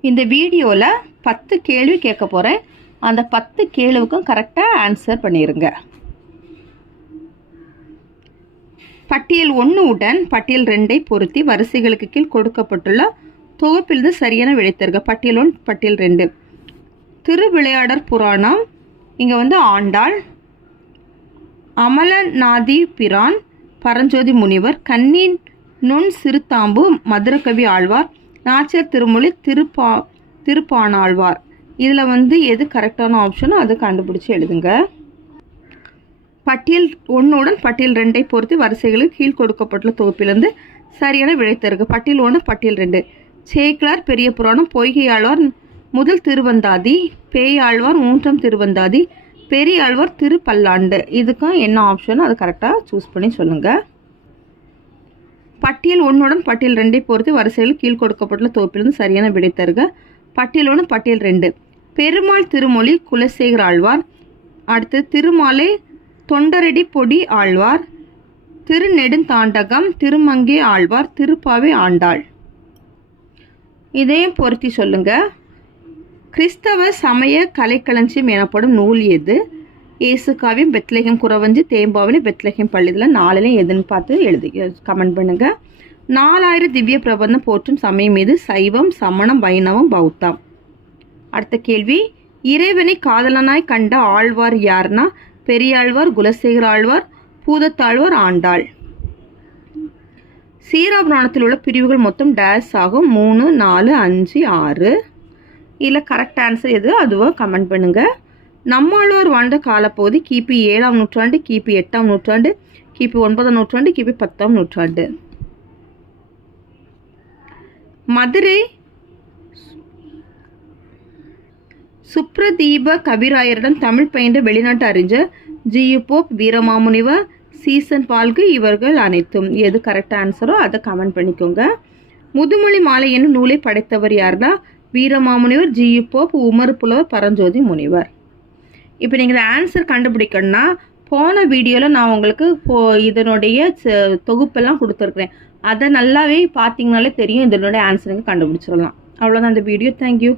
இந்த வீடியோவில் பத்து கேள்வி கேட்க போகிறேன் அந்த பத்து கேள்விக்கும் கரெக்டாக ஆன்சர் பண்ணிடுங்க பட்டியல் ஒன்று உடன் பட்டியல் ரெண்டை பொருத்தி வரிசைகளுக்கு கீழ் கொடுக்கப்பட்டுள்ள தொகுப்பிலிருந்து சரியான விடை பட்டியல் ஒன்று பட்டியல் ரெண்டு. திருவிளையாடற் புராணம். இங்கே வந்து ஆண்டாள். அமலநாதி பிரான். பரஞ்சோதி முனிவர். கண்ணின் நுண் சிறுத்தாம்பு. மதுரகவி ஆழ்வார். நாச்சியார் திருமொழி திருப்பா திருப்பானாழ்வார். இதில் வந்து எது கரெக்டான ஆப்ஷனோ அதை கண்டுபிடிச்சி எழுதுங்க. பட்டியல் ஒன்றுடன் பட்டியல் ரெண்டை பொறுத்து வரிசைகளில் கீழ் கொடுக்கப்பட்டுள்ள தொகுப்பிலிருந்து சரியான விடை தருக. பட்டியல் ஒன்று பட்டியல் ரெண்டு. சேக்கிலார் பெரிய புராணம் பொய்கை ஆழ்வார் முதல் திருவந்தாதி பேய் ஆழ்வார் மூன்றாம் திருவந்தாதி பெரிய ஆழ்வார் திருப்பல்லாண்டு. இதுக்கும் என்ன ஆப்ஷனோ அது கரெக்டாக சூஸ் பண்ணி சொல்லுங்கள் பட்டியல் ஒன்றுடன் பட்டியல் ரெண்டை பொறுத்து வரிசையில் கீழ் கொடுக்கப்பட்டுள்ள தொகுப்பிலிருந்து சரியான விடை தருக. பட்டியல் ஒன்று பட்டியல் ரெண்டு. பெருமாள் திருமொழி குலசேகர் ஆழ்வார். அடுத்து திருமாலை தொண்டரடி பொடி ஆழ்வார். திருநெடுந்தாண்டகம் திருமங்கே ஆழ்வார் திருப்பாவை ஆண்டாள். இதையும் பொருத்தி சொல்லுங்க. கிறிஸ்தவ சமய கலைக்களஞ்சியம் எனப்படும் நூல் எது? இயேசு பெத்லகம் குறவஞ்சி தேம்பாவளி பெத்லகம் பள்ளியில் நாலுலையும் எதுன்னு பார்த்து எழுதி கமெண்ட் பண்ணுங்க. நாலாயிரம் திவ்ய பிரபந்தம் போற்றும் சமயம் மீது சைவம் சமணம் வைணவம் பௌத்தம். அடுத்த கேள்வி. இறைவனை காதலனாய் கண்ட ஆழ்வார் யார்னா? பெரியாழ்வார் குலசேகர ஆழ்வார் பூதத்தாழ்வார் ஆண்டாள். சீராபுராணத்தில் உள்ள பிரிவுகள் மொத்தம் டேஸ் ஆகும். மூணு நாலு அஞ்சு ஆறு. இதில் கரெக்ட் ஆன்சர் எது? அதுவோ கமெண்ட் பண்ணுங்கள் நம்மாழ்வார் வாழ்ந்த காலப்பகுதி கிபி ஏழாம் நூற்றாண்டு கிபி எட்டாம் நூற்றாண்டு கிபி ஒன்பதாம் நூற்றாண்டு கிபி பத்தாம் நூற்றாண்டு. மதுரை சுப்ரதீப கவிராயரிடம் தமிழ் பயின்ற வெளிநாட்டு அறிஞர் ஜியு போப் வீரமாமுனிவர் சீசன் பால்கு இவர்கள் அனைத்தும். எது கரெக்ட் ஆன்சரோ அதை கமெண்ட் பண்ணிக்கோங்க. முதுமொழி மாலை என்னும் நூலை படைத்தவர் யார்னா வீரமாமுனிவர் ஜியு போப் உமர் புலவர் பரஞ்சோதி முனிவர். இப்போ நீங்கள் ஆன்சர் கண்டுபிடிக்கணும்னா போன வீடியோவில் நான் உங்களுக்கு போ இதனுடைய ச- தொகுப்பெல்லாம் கொடுத்துருக்குறேன். அதை நல்லாவே பார்த்தீங்கனாலே தெரியும் இதனுடைய ஆன்சருங்க கண்டுபிடிச்சிடலாம். அவ்வளோதான் இந்த வீடியோ தேங்க்யூ